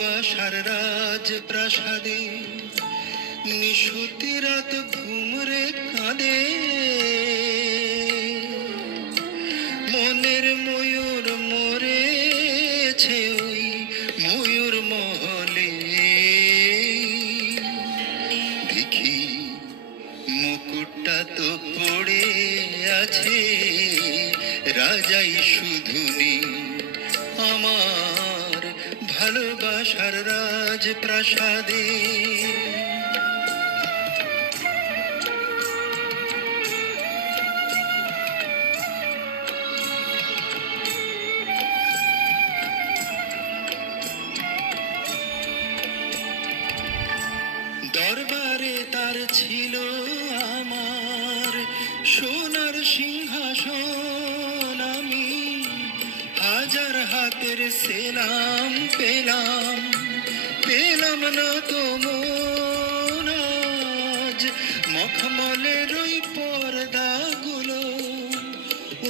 ভালোবাসার রাজ প্রাসাদে নিশুতি রাত ঘুমরে কাঁদে, মনের ময়ূর মরেছে ওই ময়ূর মহলে। দেখি মুকুটটা তো পড়ে আছে, রাজাই শুধু নেই আমার ভালোবাসার রাজ প্রাসাদে। দরবারে তার ছিল আমার সোনার সিংহাসন, আমি হাজার হাতের সেলাম পেলাম, পেলাম না তো মন আজ মখমলের ওই পর্দাগুলো,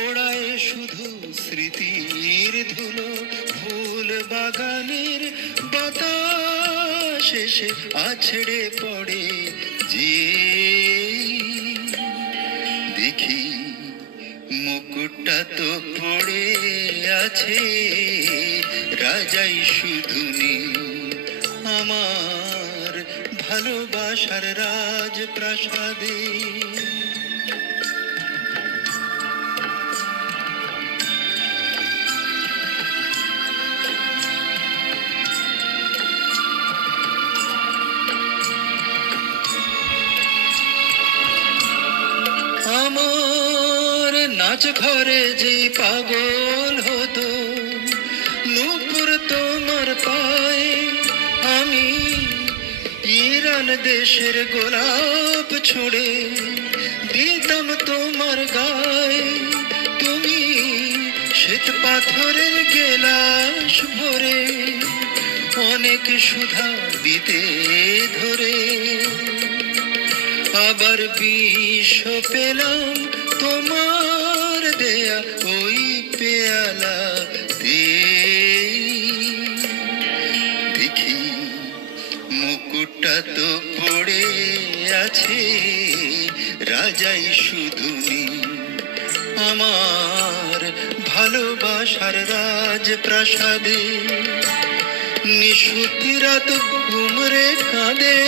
ওড়ায় শুধু স্মৃতির ধুলো। ফুল বাগানের বাতাস এসে আছড়ে পড়ে যে, দেখি মুকুটটা তো পড়ে আছে, রাজাই শুধু নেই আমার ভালোবাসার রাজ প্রাসাদে। আমার নাচ ঘরে যে পাগল হতো নূপুর তোমার পায়ে, আমি ইরান দেশের গোলাপ ছুঁড়ে দিতাম তোমার গায়ে। তুমি শ্বেত পাথরের গেলাস ভরে অনেক সুধা দিতে ধরে, আবার বিষ পেলাম তোমার দেয়া ওই পেয়ালা দিয়ে। দেখি মুকুটটা তো পড়ে আছে, রাজাই শুধু নেই আমার ভালোবাসার রাজ প্রাসাদে। নিশুতি রাত ঘুমরে কাঁদে,